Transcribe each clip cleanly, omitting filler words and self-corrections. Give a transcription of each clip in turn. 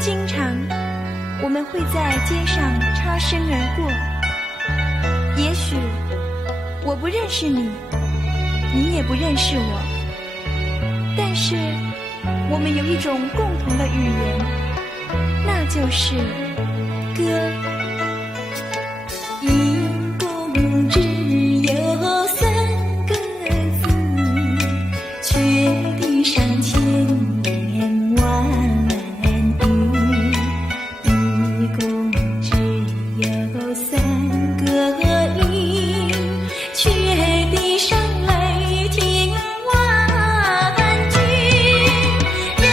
经常我们会在街上擦身而过，也许我不认识你，你也不认识我，但是我们有一种共同的语言，那就是歌。一共只有3个字，却地上千言万语。一共只有3个音，却地上雷霆万钧。人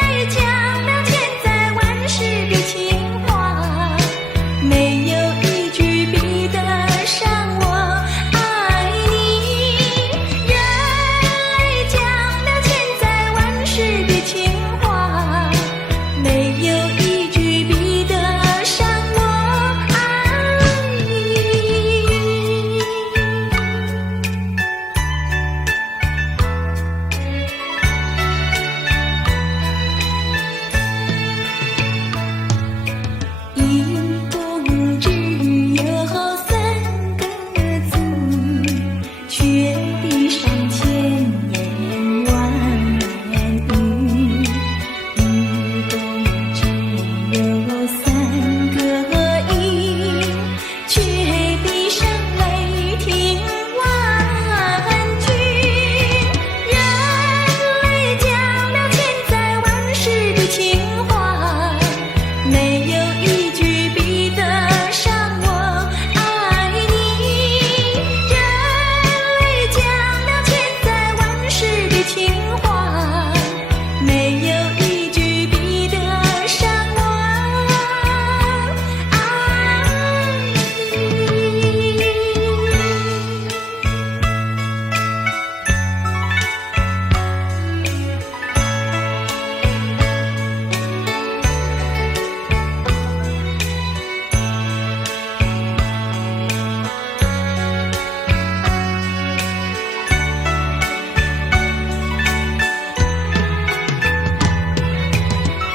类讲了千载万世的情话，没有一句比得上我爱你。人类讲了千载万世的情话，没有一句比得上我爱你。一共只有3个字，却地上千言万语。一共只有3个音，却地上雷霆万钧。人类讲了千载万世的情话，没有一句比得上我爱你。人类讲了千载万世的情话，没有一句比得上我爱你。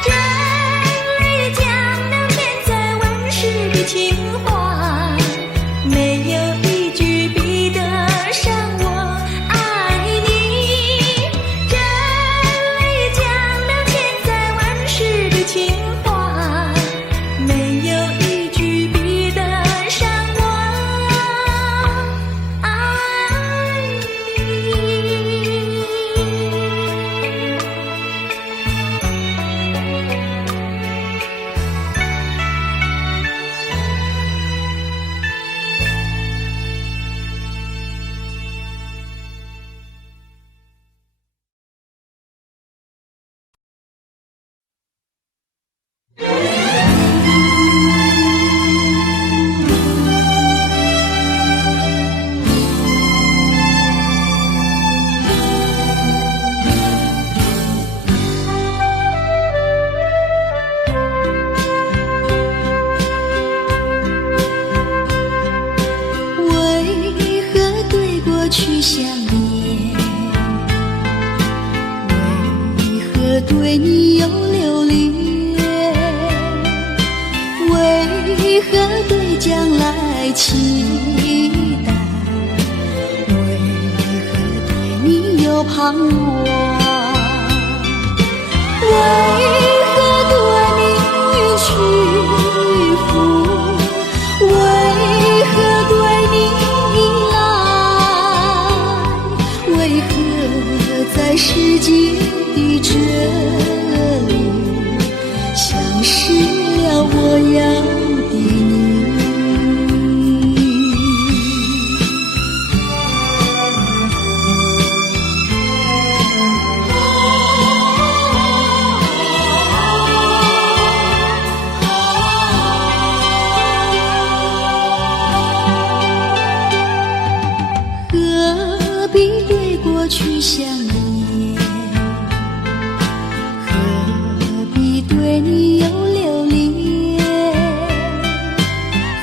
人类讲了千载万世的情话，没有一句比得上我爱你。人类讲了千载万世的情话，没有一句比得上我爱你。为何对过去想念？为何对你有留恋？为何对将来期待？为何对你有盼望？为何对命运屈服？为何对你依赖？为何在世界的这里，像失了我要的你？何必对过去想念？何必对你有留恋？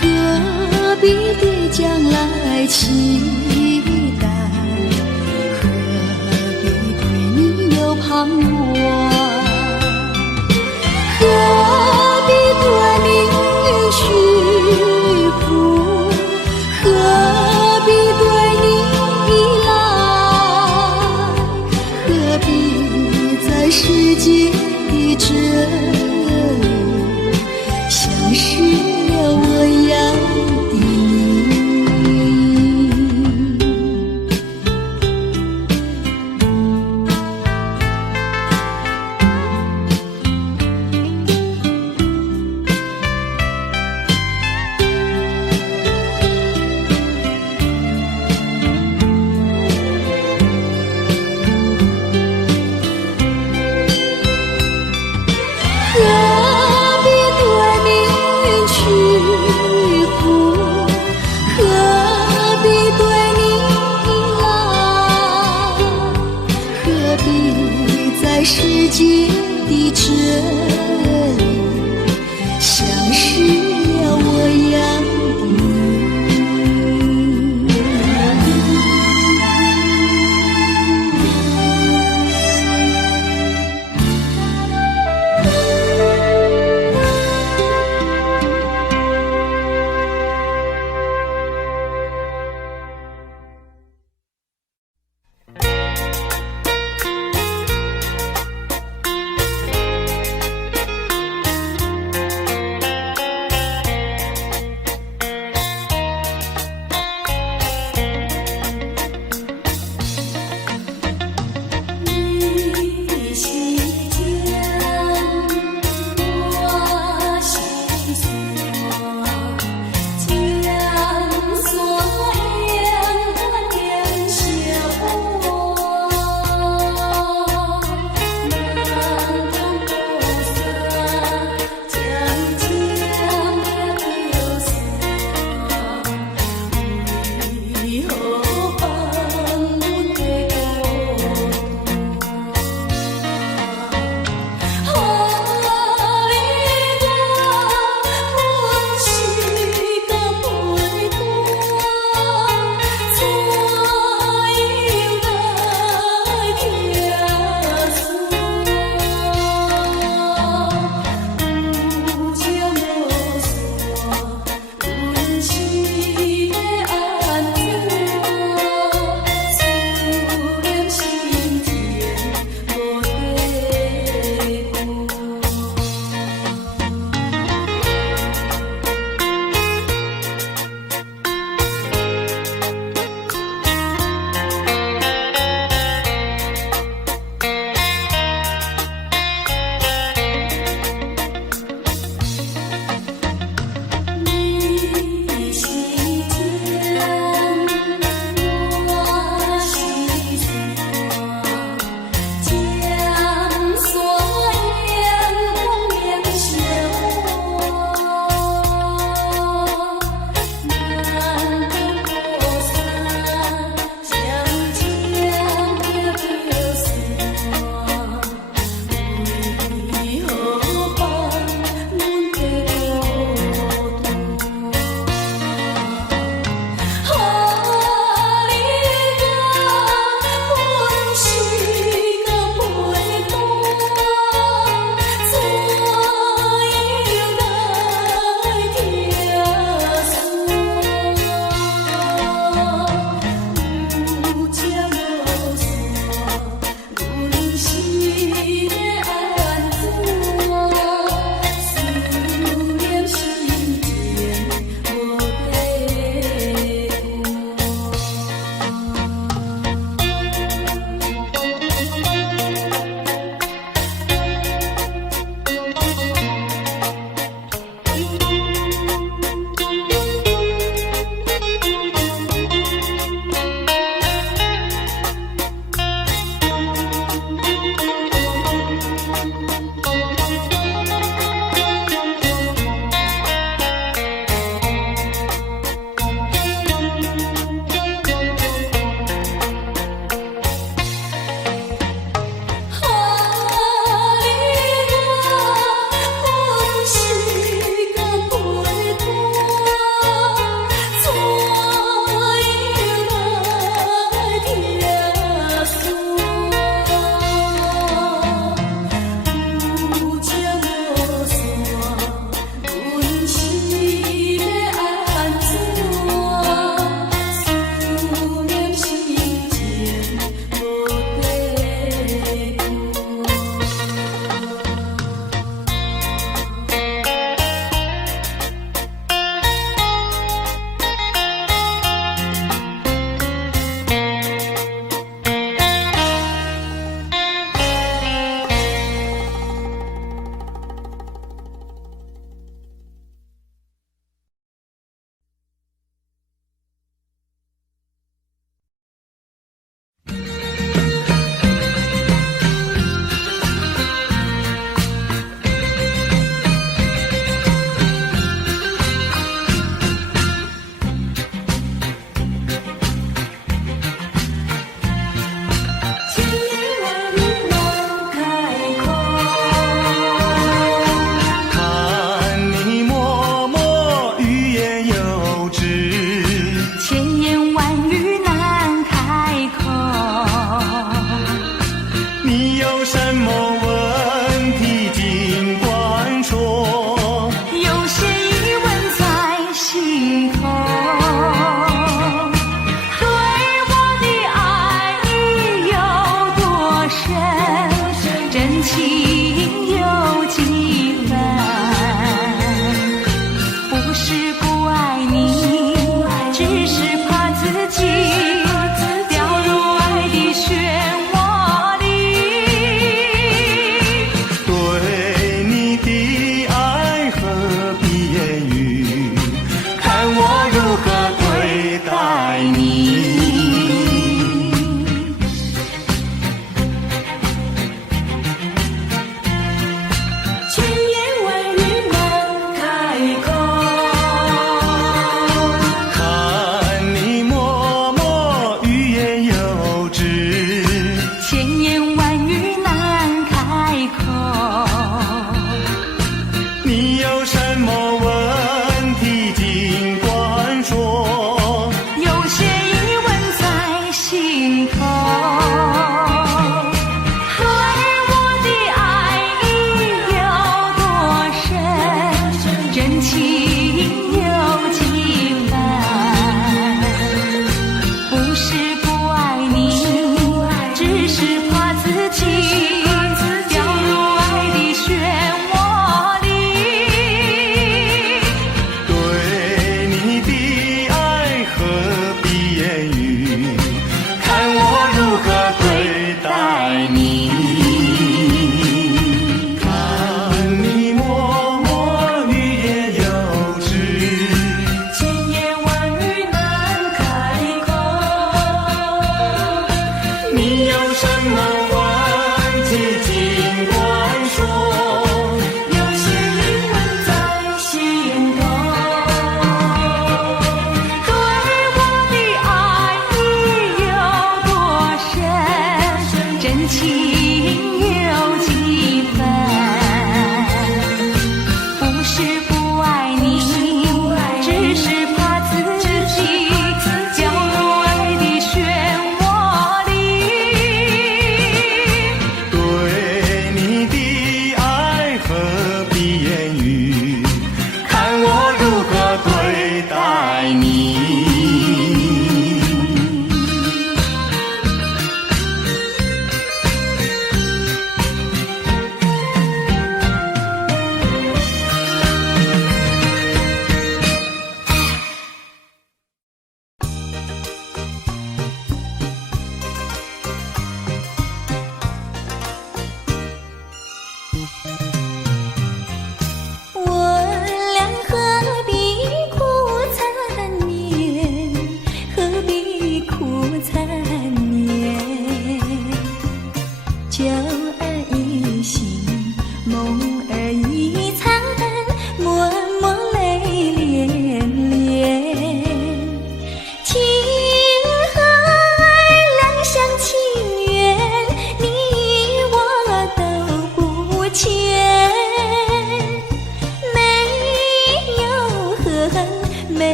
何必对将来期待？何必对你像是了我要的世界的真理，像是了我要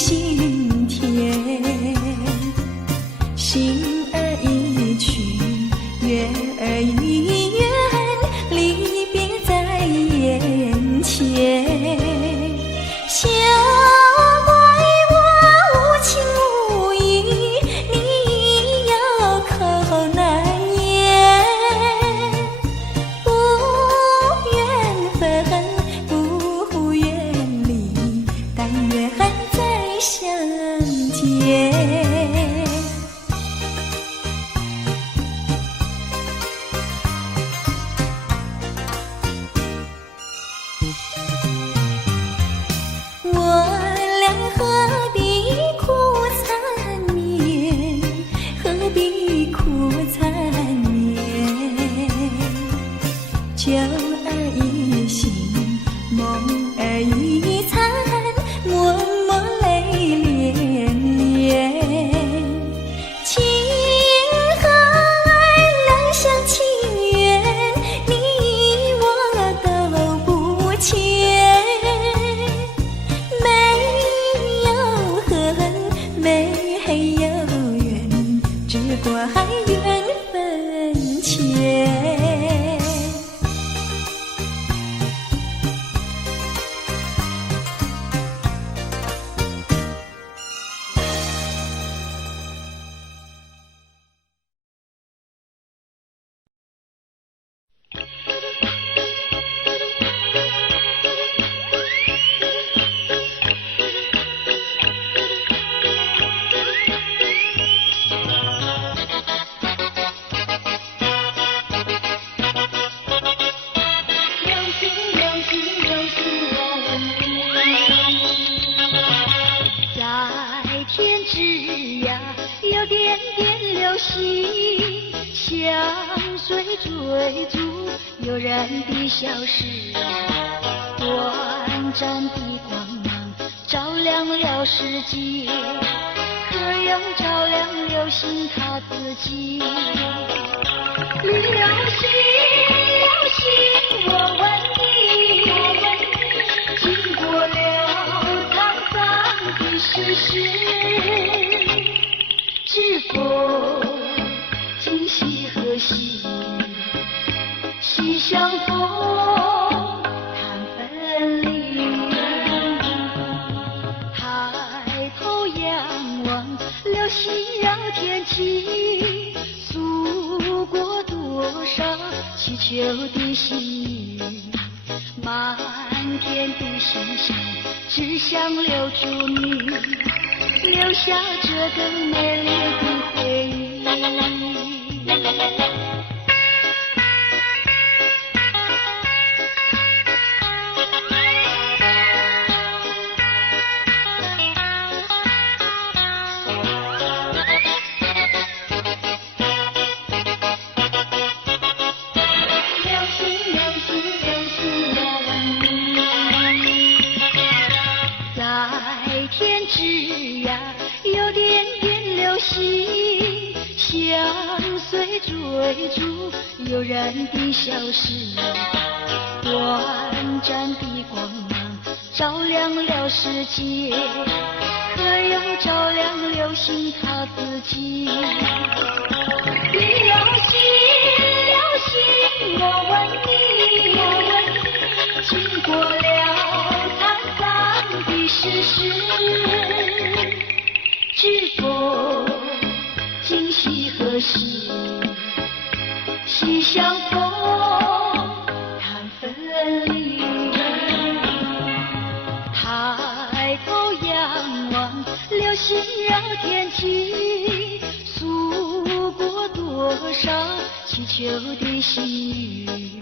心田。心儿一去，月儿一圆，离别在眼前。小乖我无情无义，你有口难言。不愿分，不愿离，但愿再相见。我俩何必苦缠绵，何必苦缠绵？酒儿一醒，梦儿一残，默默泪涟涟。情和爱两厢情愿，你我都不欠。没有缘，只怪缘分浅。有点点流星，相随追逐悠然的消失。短暂的光芒照亮了世界，可又照亮流星它自己。流星，流星，我问你，经过了沧桑的世事，是否今夕何夕？夕相逢谈分离。抬头仰望，流星绕天际，诉过多少祈求的心语。满天的星星，只想留住你，留下这个美丽的回忆。有点点流星，相随追逐悠然的消失。短暂的光芒照亮了世界，可又照亮流星它自己。流星，流星，我问你，经过了沧桑的世事，是否今夕何夕？夕相逢谈分离。抬头仰望，流星绕天际，诉过多少祈求的心语。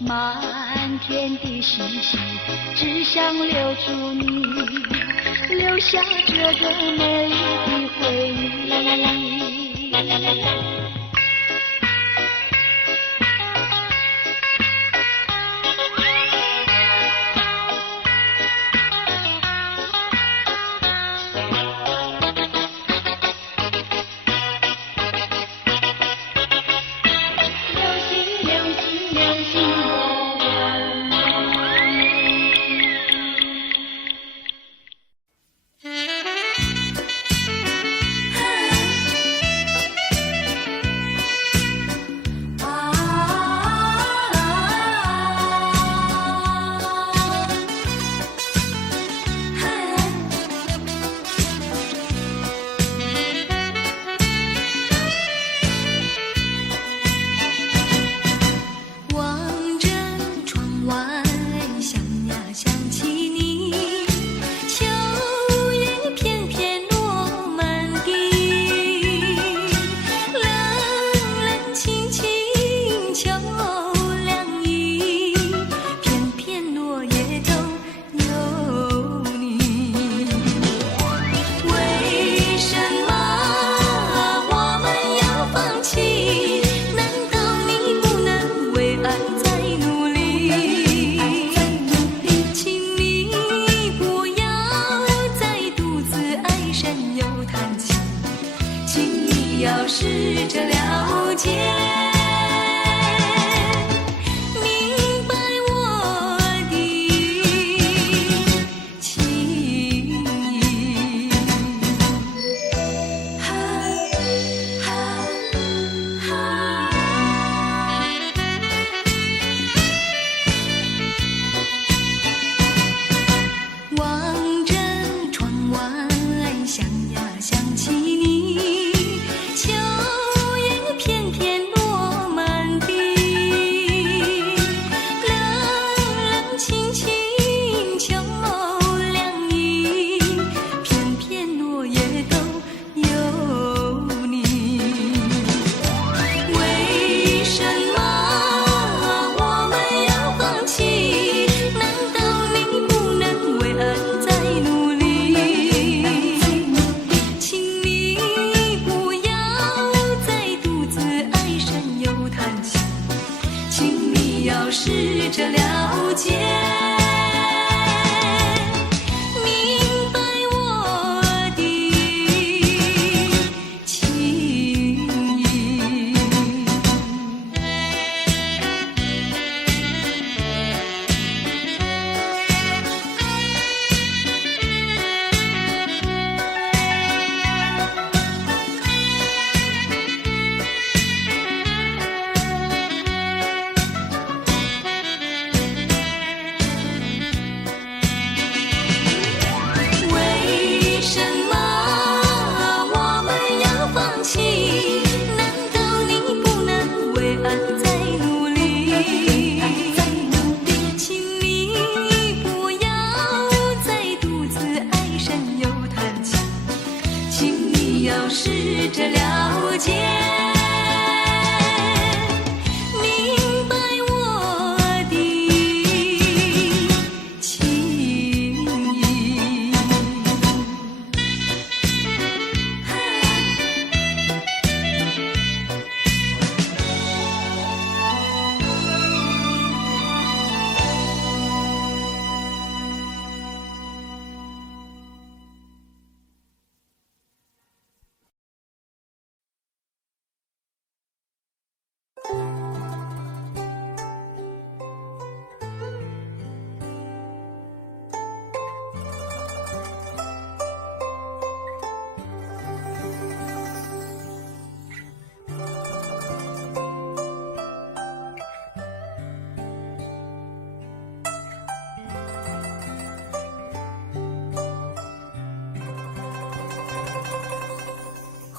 满天的星星，只想留住你，留下这个美丽的回忆。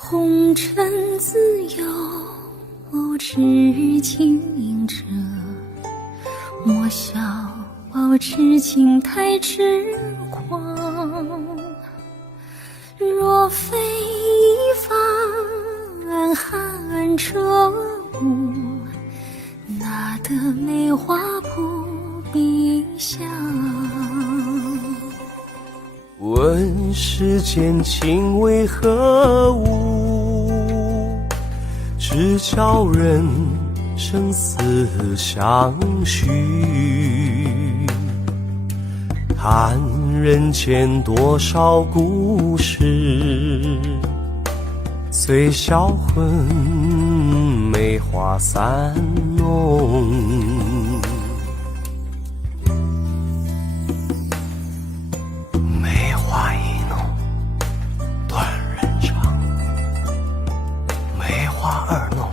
红尘自有痴情者，莫笑痴情太痴狂。若非一番寒彻骨，哪得梅花扑鼻香？问世间情为何物？只教人生死相许。看人间多少故事，随销魂，梅花三弄。梅花一弄断人肠，梅花二弄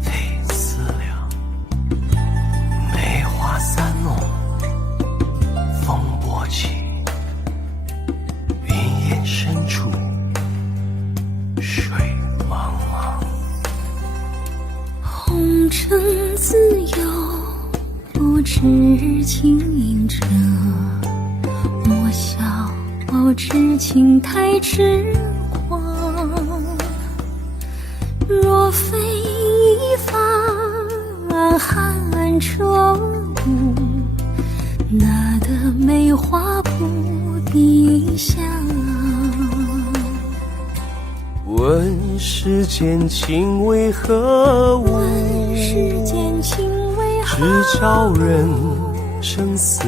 费思量，梅花三弄风波起，云烟深处水茫茫。红尘自有痴情者，莫笑痴情太痴狂。若非一番寒彻骨，哪得梅花扑鼻香？问世间情为何物？问世间情为何物？只教人生死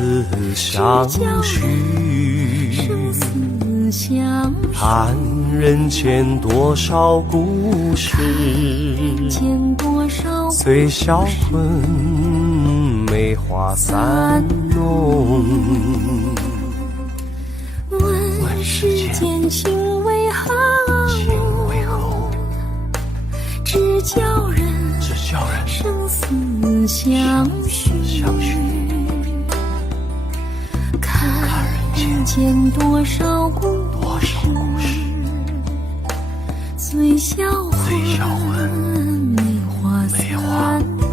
相许。生死相许。看人间多少故事，见多少随销魂，梅花三弄。问世间情为何物？只教人生死相许。看人间多少故事，随销魂，梅花三弄。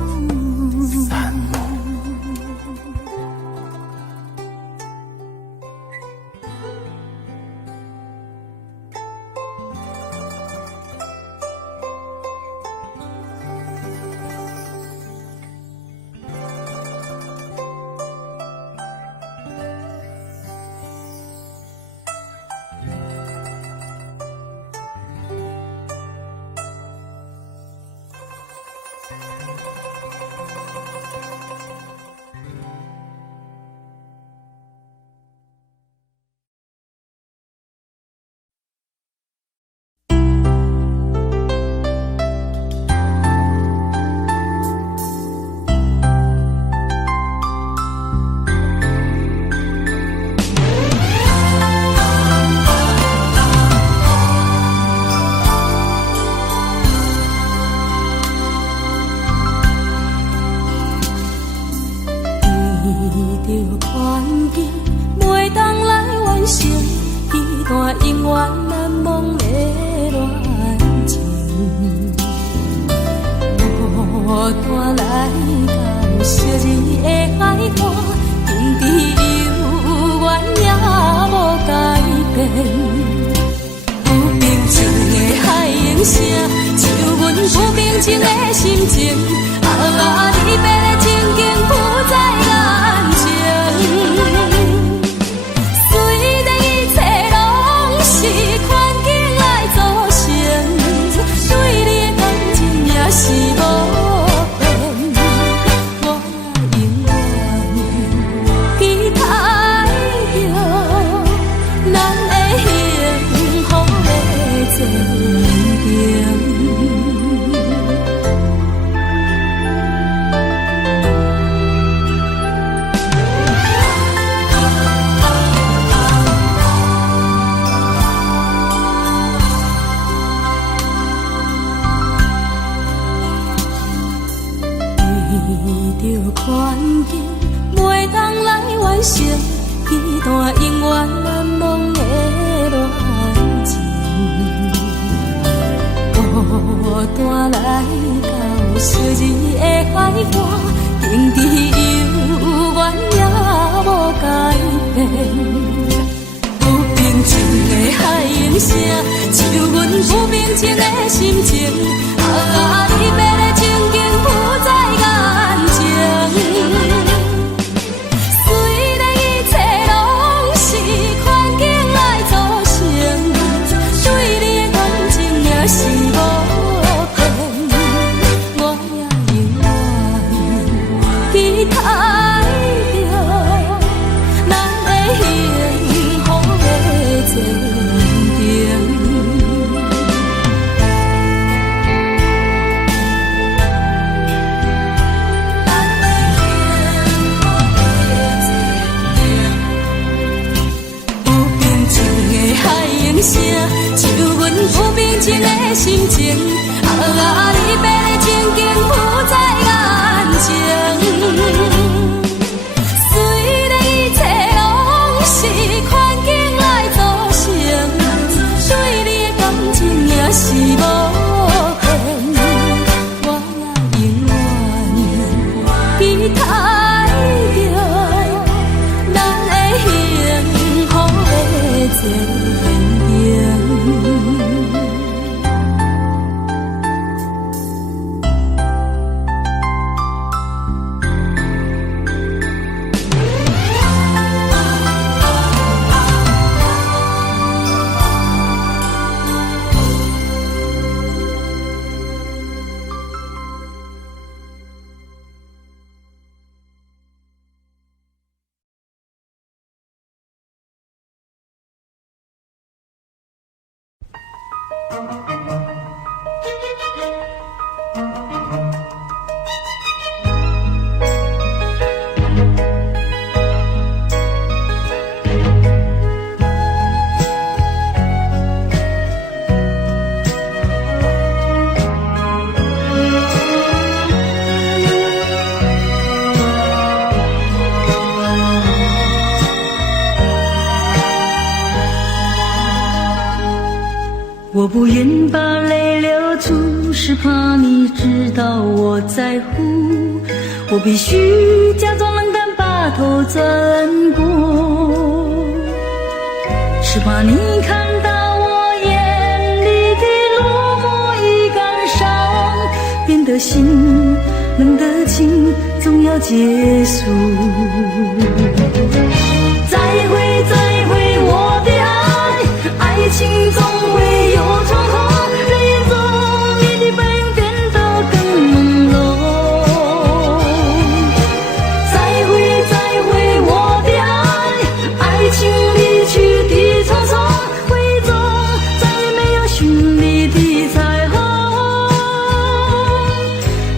袂当来完成一段永远难忘的恋情，孤单来到昔日的海岸，天地悠远也无改变。不平静的海涌声，像阮不平静的心情，离别的情景浮在眼前。是无变，我永远我不愿把泪流出，是怕你知道我在乎。我必须假装冷淡，把头转过，是怕你看到我眼里的落寞与感伤，变得心冷的情总要结束。再会再会我的爱，爱情总会有冲突，人眼中你的背影变得更朦胧。再会再会我的爱，爱情离去的匆匆，回忆中再也没有绚丽的彩虹，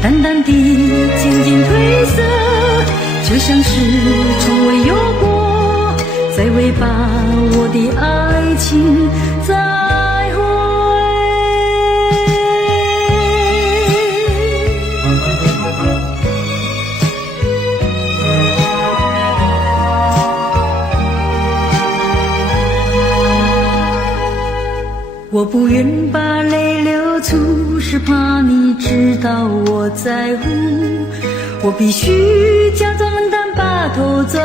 淡淡的渐渐褪色，就像是从未有过。再会把我的爱情再会。我不愿把泪流出，是怕你知道我在乎。我必须假装冷淡，把头转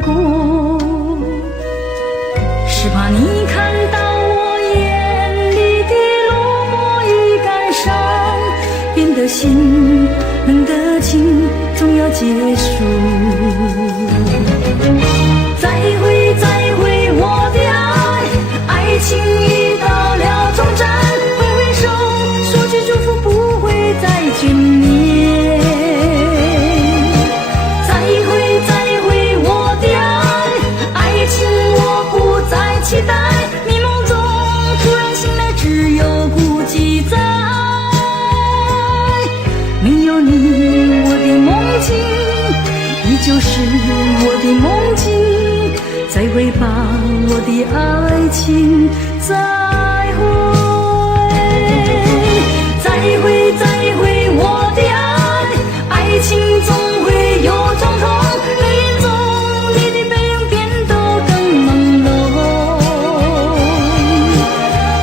过，是怕你看到我眼里的落寞与感伤，变得心冷的情总要结束。再会再会我的爱，爱情已到了终站，挥挥手说句祝福，不会再眷恋。再会再会我的爱，爱情我不再期待，迷梦中突然醒来，只有孤寂在。没有你，我的梦境依旧是我的梦境。再会把我的爱情再会，再会再会我的爱，爱情总会有冲突，人眼中你的背影变得更朦胧。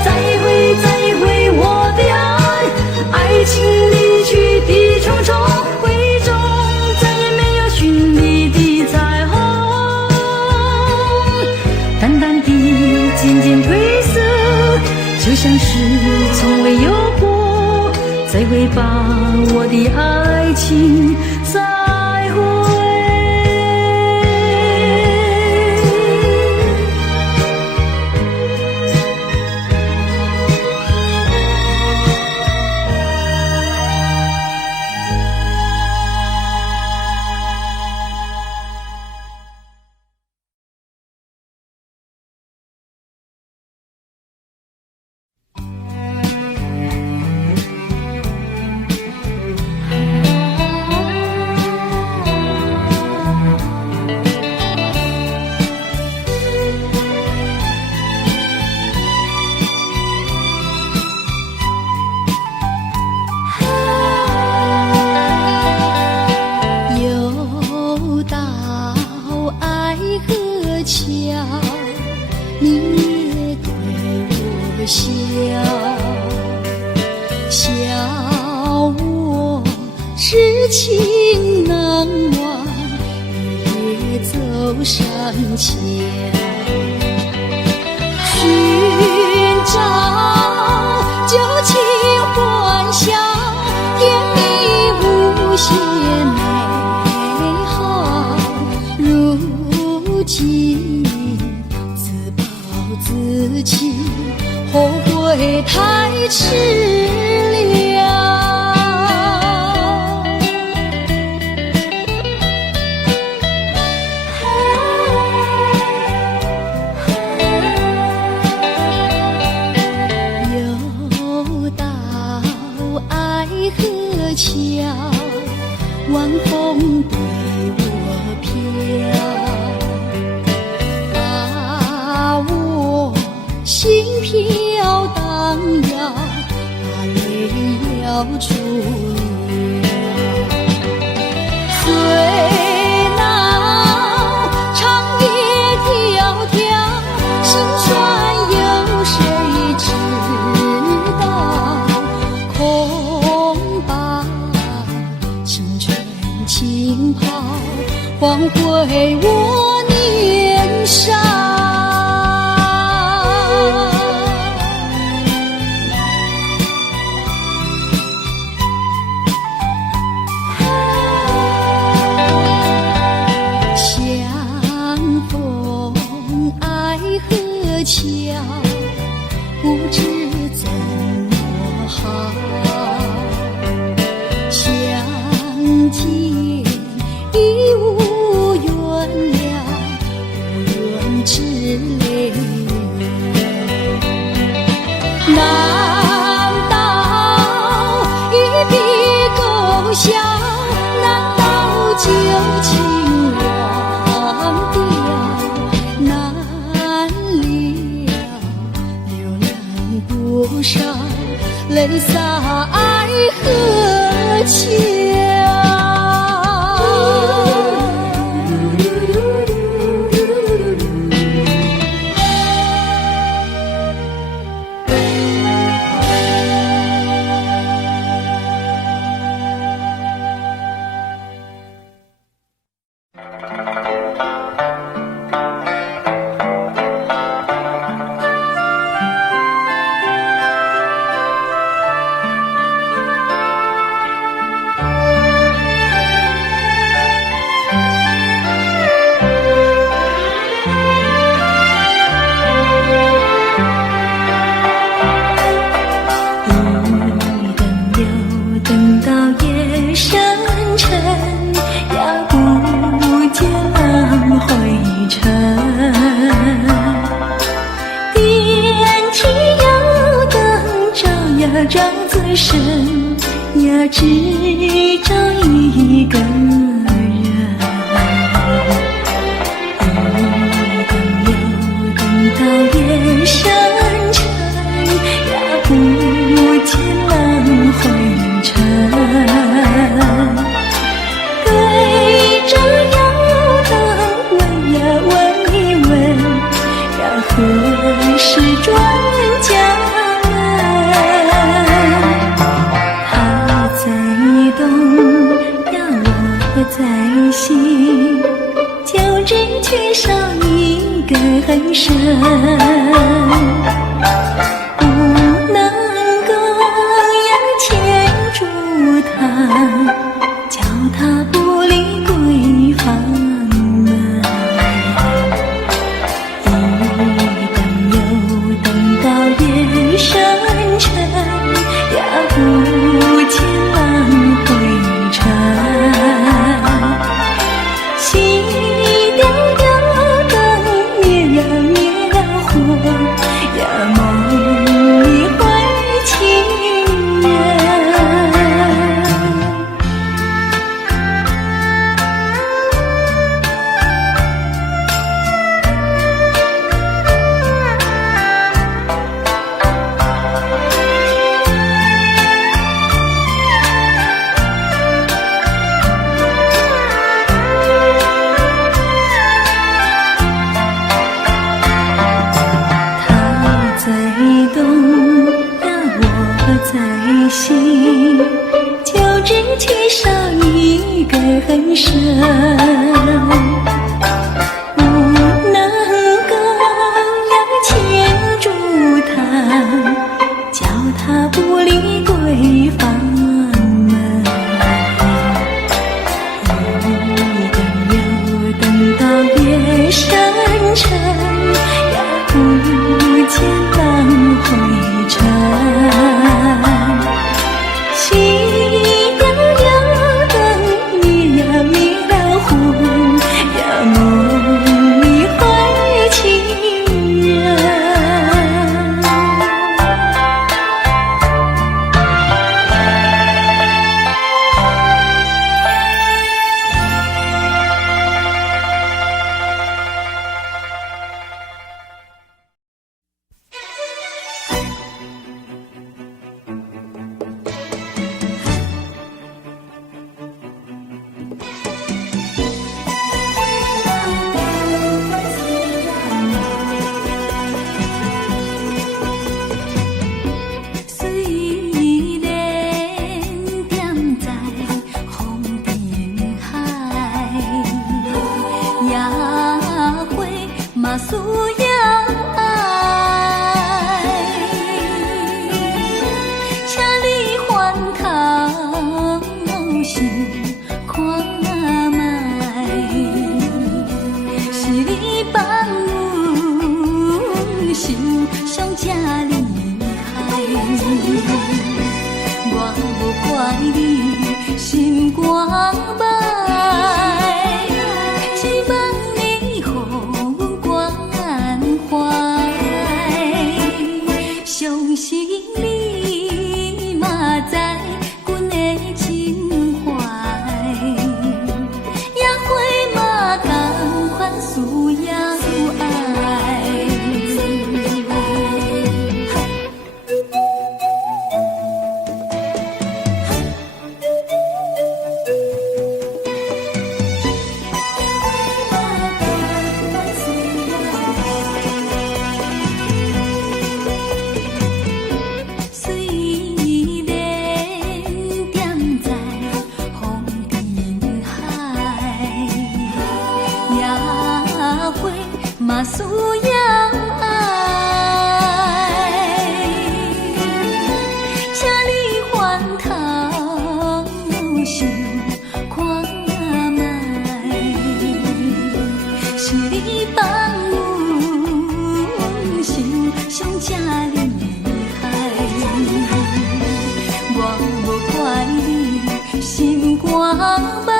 再会再会我的爱，爱情离去的匆匆，回忆中再也没有绚丽的彩虹，淡淡的渐渐褪色，就像是从未有过。再会把我的爱情再会。及，自暴自弃，后悔太迟了。又到爱河桥，晚风对我飘，把我心飘荡摇，把泪流出了。岁老长夜迢迢，心酸有谁知道？恐怕青春浸泡，换回我年少。相逢爱河桥，不知怎么好。相见已无缘了，无缘之泪。难道一笔勾销？难道旧情忘掉？难了流浪多少泪洒爱河桥。照自身呀，只照一个人。一灯又等到夜深沉呀，不见浪灰尘。对着油灯问呀问一问呀，何时转家？在心，就只缺少一个很深，不能够呀牵住他，叫他不离闺房门。一等又等到夜深沉呀，不见浪灰尘。在心，就只缺少一个很深，不能够要牵住他，叫他不离闺房门。一等又等到夜深嘛需要爱，请你翻头想看卖，是你放阮受伤这厉害，我无怪你心肝歹。相信你嘛知阮的情怀，也会嘛同款需要爱。嘛需要爱，请你翻头想看卖，是你放阮受伤这厉害，我无怪你心肝歹。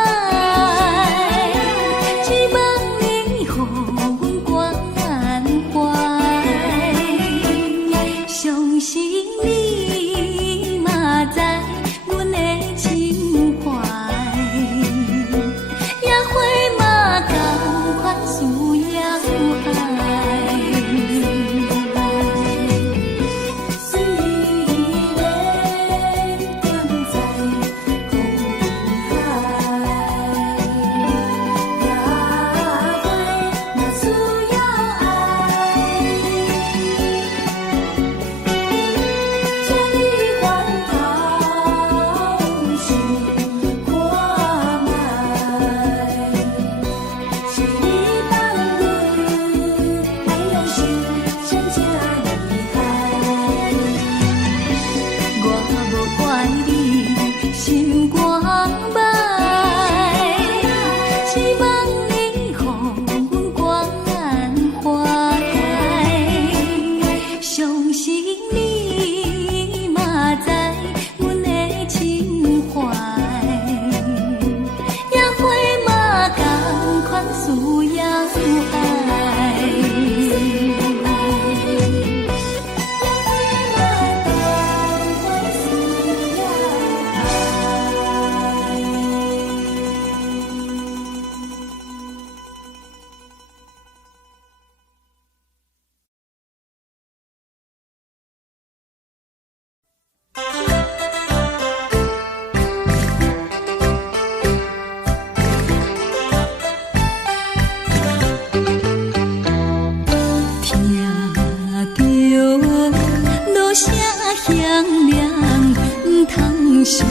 小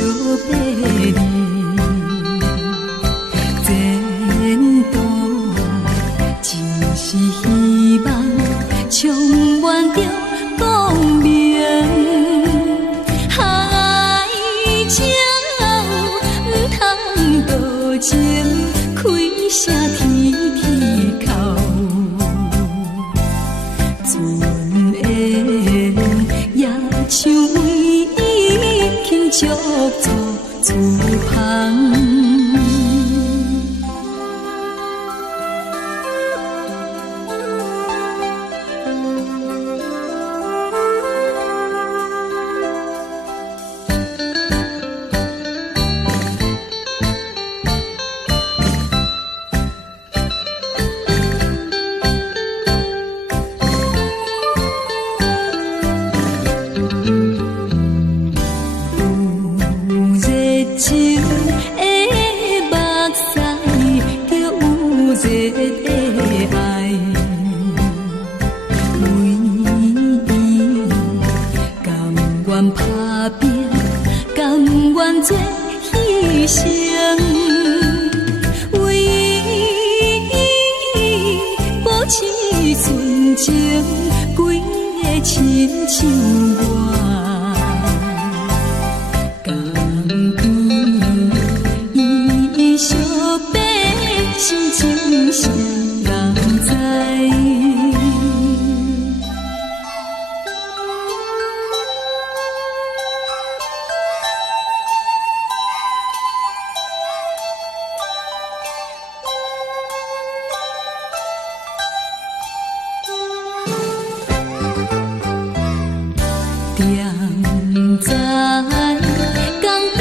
白脸，前途真是希望充满着光明。爱情唔通多情，开声天天哭。船缘也像为轻足足厝旁。做牺牲，为伊保持纯情，规个亲像我。甘愿伊相白，心情谁人知？点在江边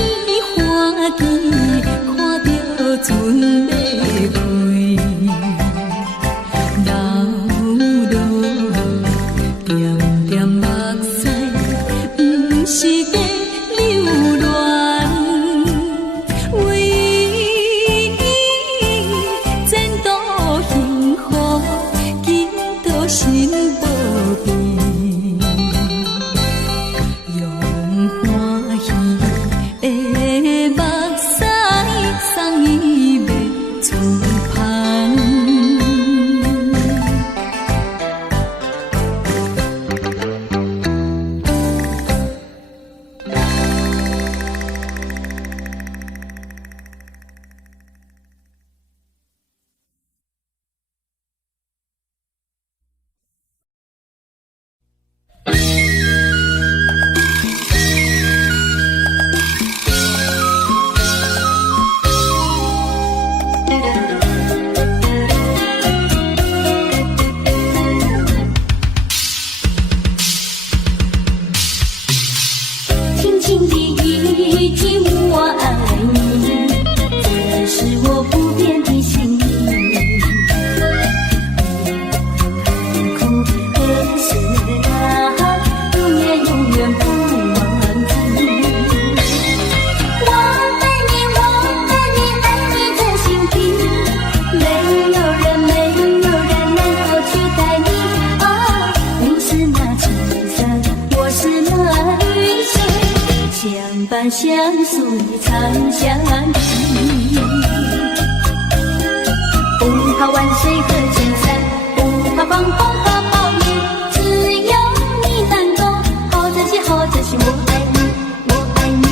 花枝，看着船要开，流落点点目屎，不是假留恋，为伊前途幸福，紧到心宝贝。欢喜的目屎送伊要出芳。轻轻的一句我爱你，这是我不变的心意。苦的事啊，永远永远不忘记。我爱你，我爱你，爱你在心底，没有人能够取代你。哦，你是那青山，我是那雨水。相伴相随长相依，不怕万水和千山，不怕狂风和暴雨，只有你能够好珍惜，好珍惜，我爱你，我爱你。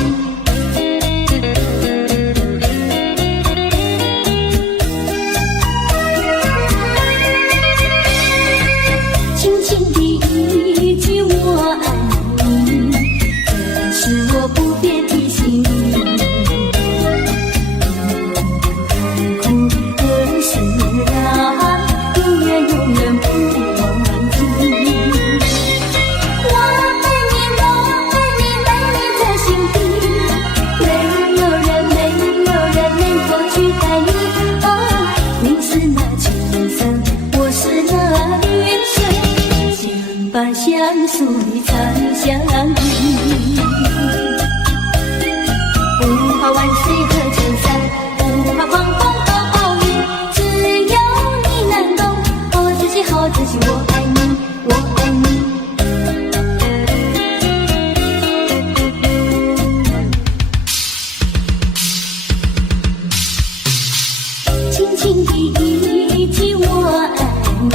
轻轻的一句我爱你，是我不变的心意。苦的事啊，永远永远不忘记。我爱你，我爱你，爱你在心底，没有人能够取代你。哦，你是那青山，我是那雨水，相伴相随长相依。不怕万水和千山，不怕狂风和暴雨，只有你能够好珍惜，好珍惜，我爱你，我爱你。轻轻的一句我爱你，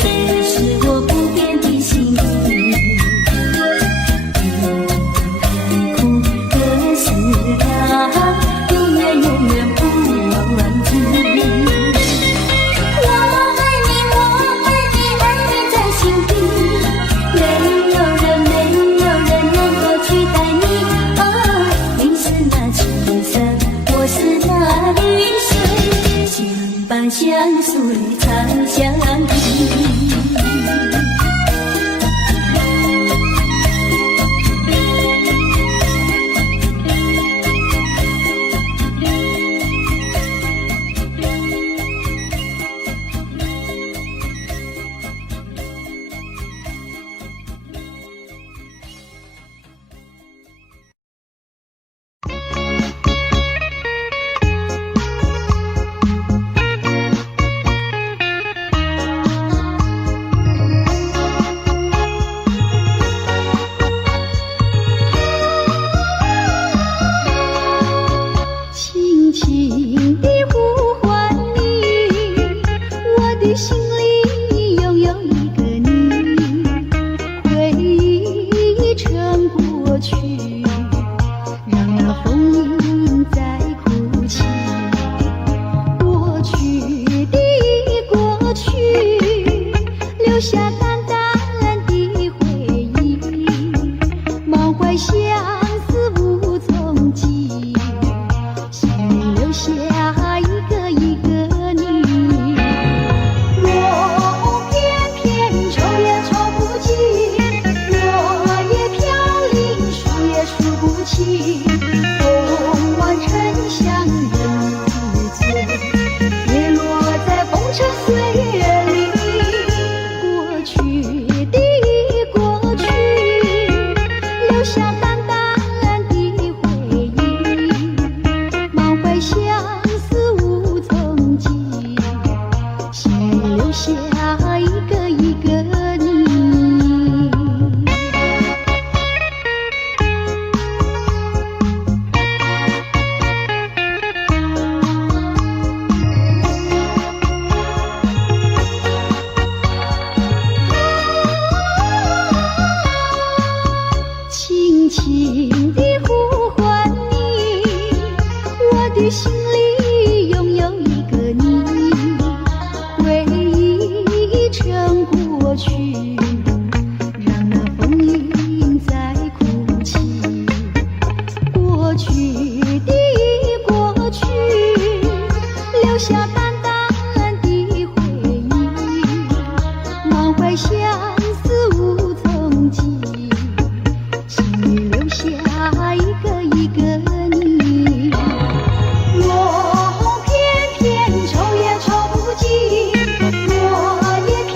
这是我不变的心意。苦的事啊，永远永远不忘记。我爱你，我爱你，爱你在心底，没有人能够取代你。哦，你是那青山，我是那雨水，相伴相随长相依。轻轻地呼唤你，我的心里下淡淡的回忆，满怀相思无从寄，心里留下一个一个你。我偏偏抽也抽不尽，落叶飘零数也数不清，风万沉香人无存，跌落在风尘岁月里。过去的过去，留下淡淡的回忆，满怀相思无从寄，心里留下一个一个你。轻轻地呼唤你，我的心里拥有一个你，回忆成过去，让那风铃在哭泣。过去的过去，留下淡淡的回忆，满怀相思无从寄，心里留下一个一个你。我偏偏抽也抽不尽，落叶飘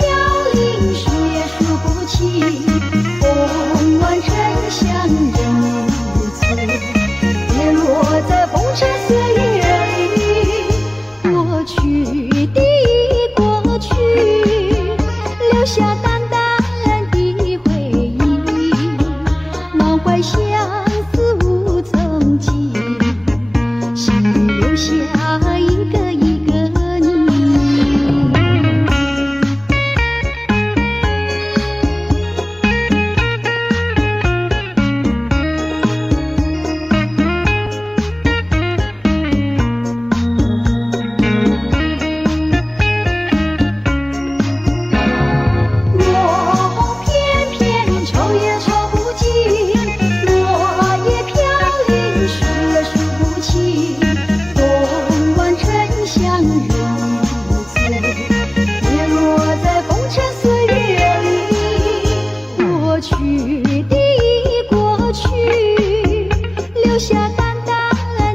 零数也数不清，风万沉香人无存，跌落在风尘岁月里。过去的过去，留下淡淡的回忆，满怀相思无从寄，心里留下一个一个你。我偏偏抽也抽不尽，落叶飘零数也数不清，风万沉香人无存，跌落在风尘岁月里。过去的过去，留下淡淡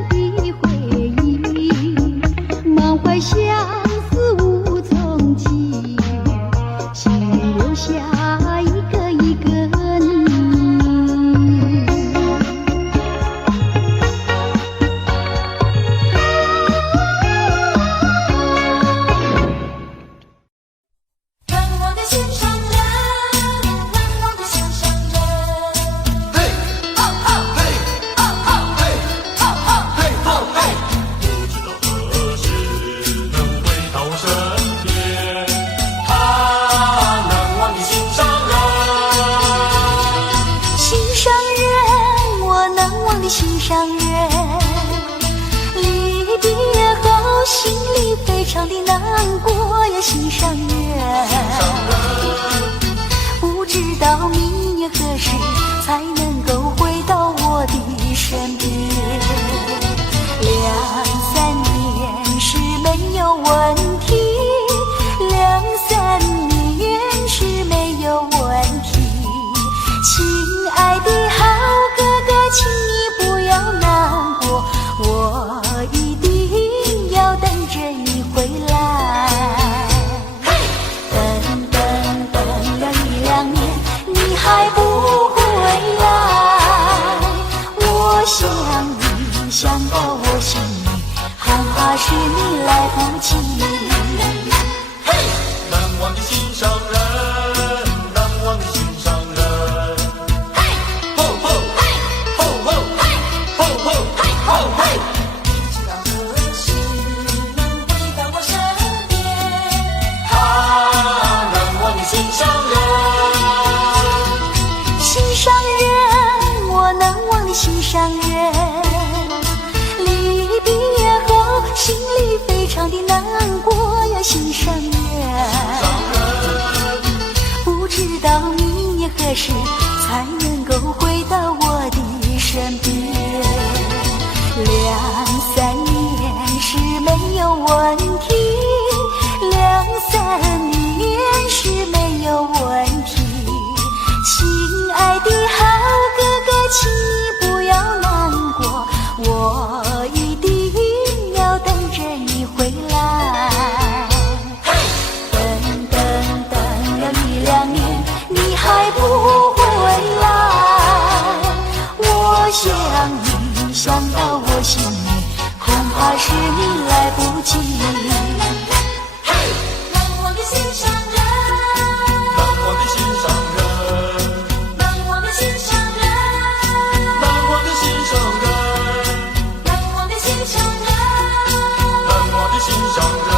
的回忆，满怀相思无从寄，心里留下一个一个你。难忘的心上人，难忘的心上人。嘿，吼吼，嘿，吼吼，嘿，吼吼，嘿，吼嘿。不知道何时能回到我身边，啊，难忘的心上人。心上人，我难忘的心上人，离别后心里非常的难过呀，心上人。不知道明年何时才能够回到我的身边，2、3年是没有问题，2、3年是没有问题。亲爱的好哥哥，请你不要难过，我一定要等着你回来。等等等了1、2年，你还不回来，我想你想到我心里，恐怕是你来不及。嘿，难忘的心上人，难忘的心上人。嘿，吼吼，嘿，吼吼，嘿，吼吼，嘿，吼嘿。不知道何时能回到我身边，啊，难忘的心上人。心上人，我难忘的心上人，离别后心里非常的难过开时，才能够回到我的身边。2、3年是没有问题，2、3年是没有问题。亲爱的好哥哥，请不要难过，我一定要等着你回来。等了1、2年，你还不回来，我想你想到我心里，恐怕是你来不及。难忘的心上人，难忘的心上人，难忘的心上人，难忘的心上人，难忘的心上人，难忘的心上人，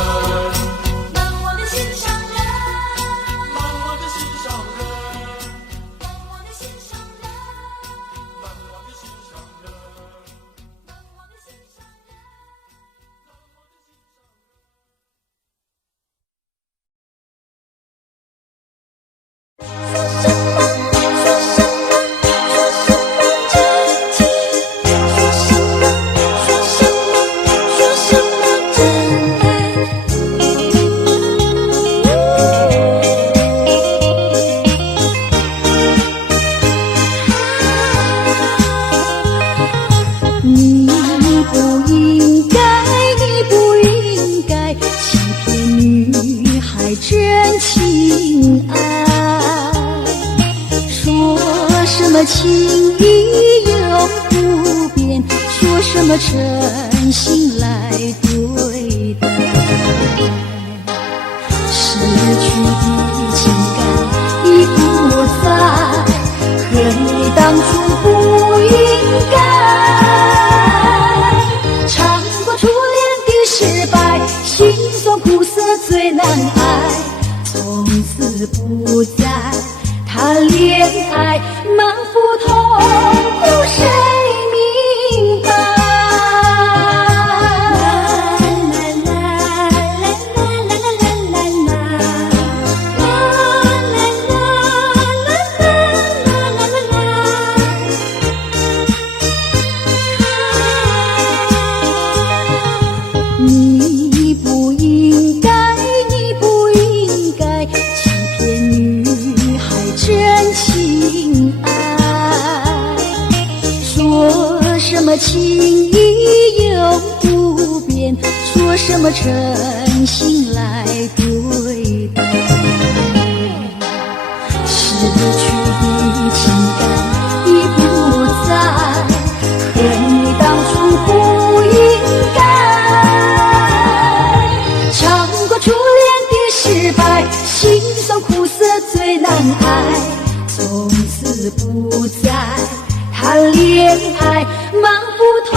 难忘的心上人，难忘的心上人，难忘的心上人，难忘的心上人，难忘的心上人。你不应该欺骗女孩真情爱，说什么情义永不变，说什么真心来对待。失去的情感已不在，恨你当初不应该。尝过初恋的失败，心酸苦涩最难挨，从此不再谈恋爱，满腹痛苦谁明白？你不应该欺骗女孩真情爱，说什么情义永不变，说什么真心来对待。失去的情感已不在，恨你当初不应该。尝过初恋的失败，心酸苦涩最难挨，从此不再谈恋爱，满腹痛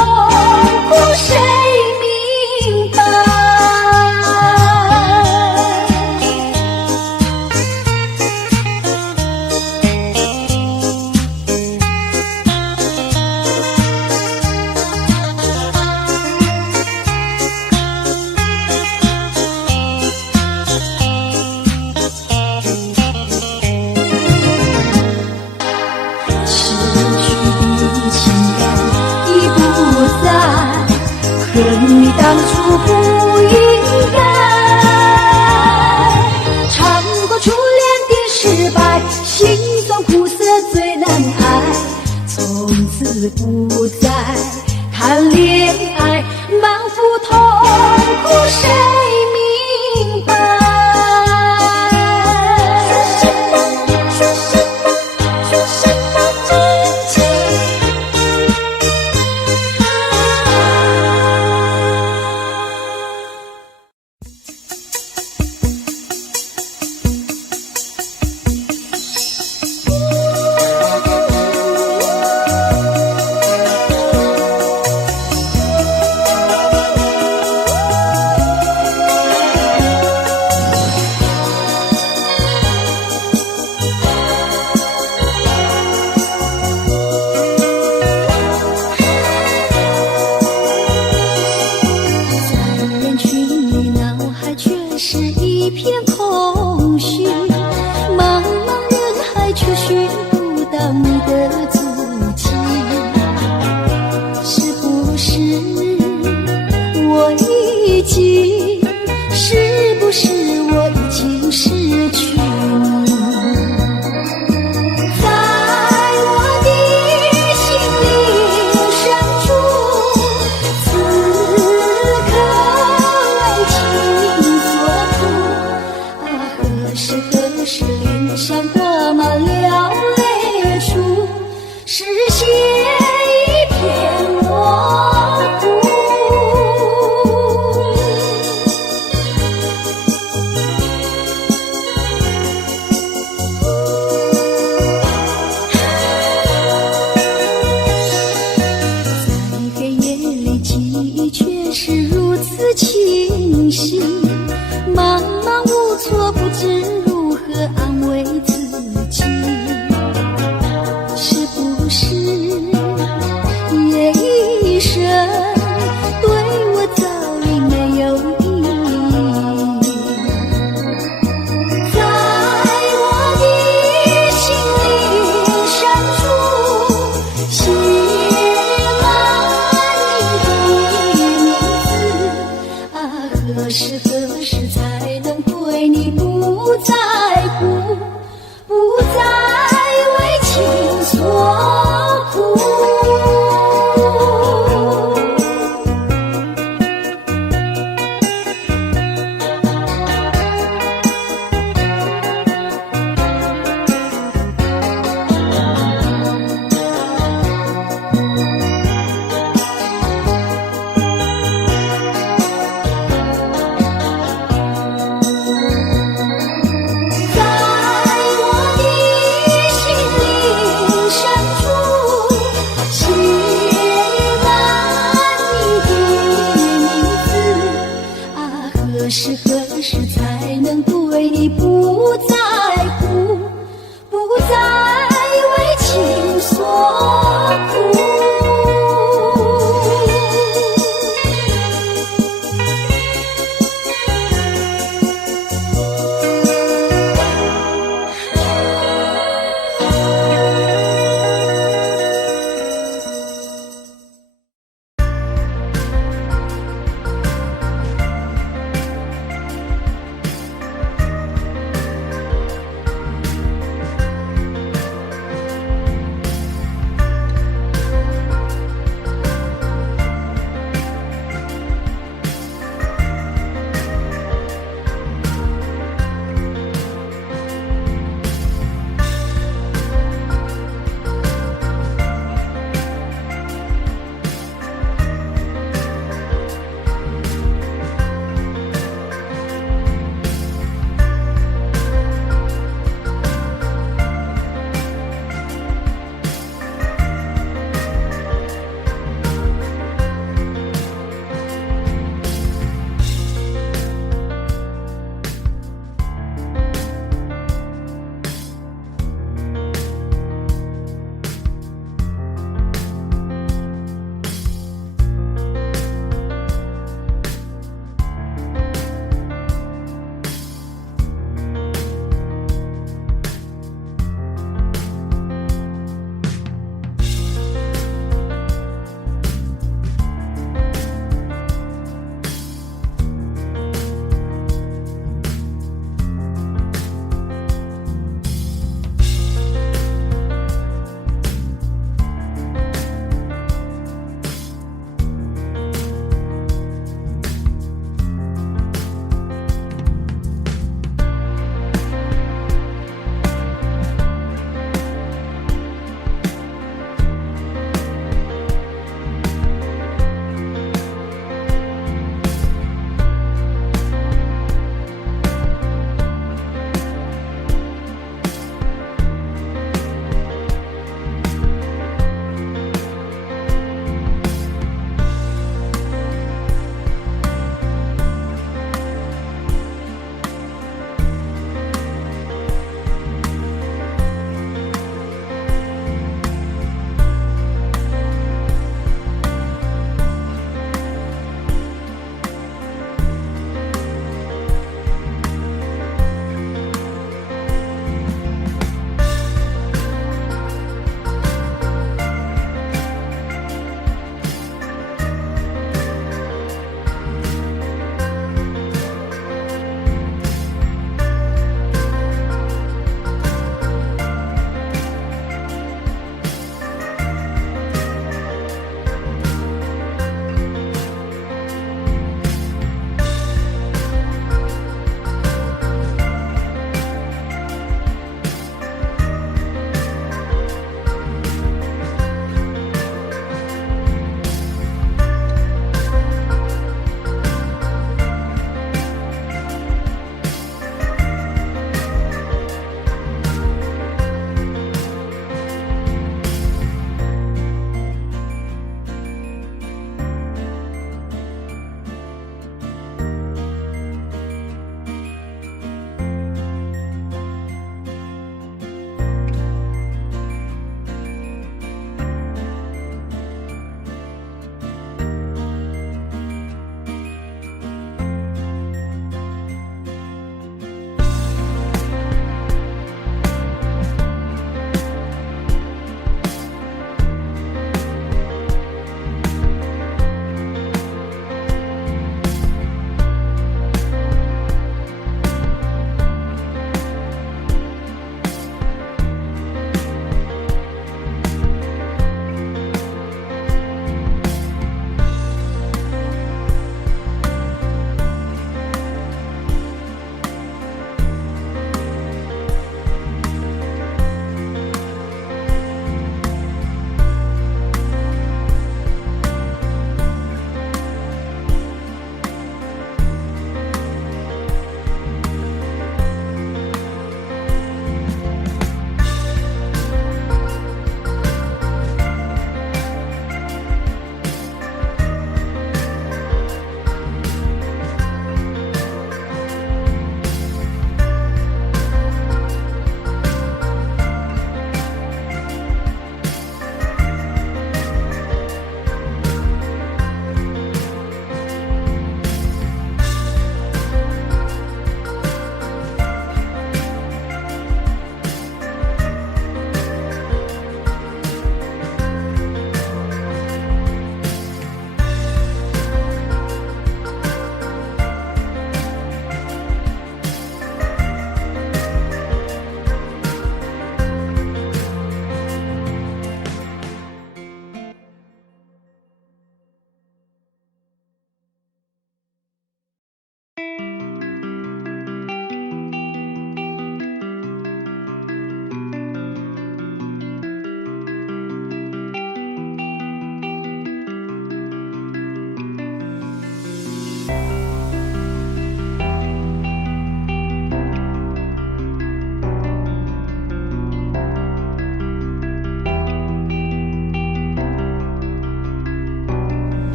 苦谁明白？恨你当初不应该，尝过初恋的失败，心酸苦涩最难挨，从此不再谈恋爱，满腹痛苦谁明白？说什么真情？可是脸上挂满了泪珠，视线一片模糊。在黑夜里，记忆却是如此清晰，茫茫无措，不知如何安慰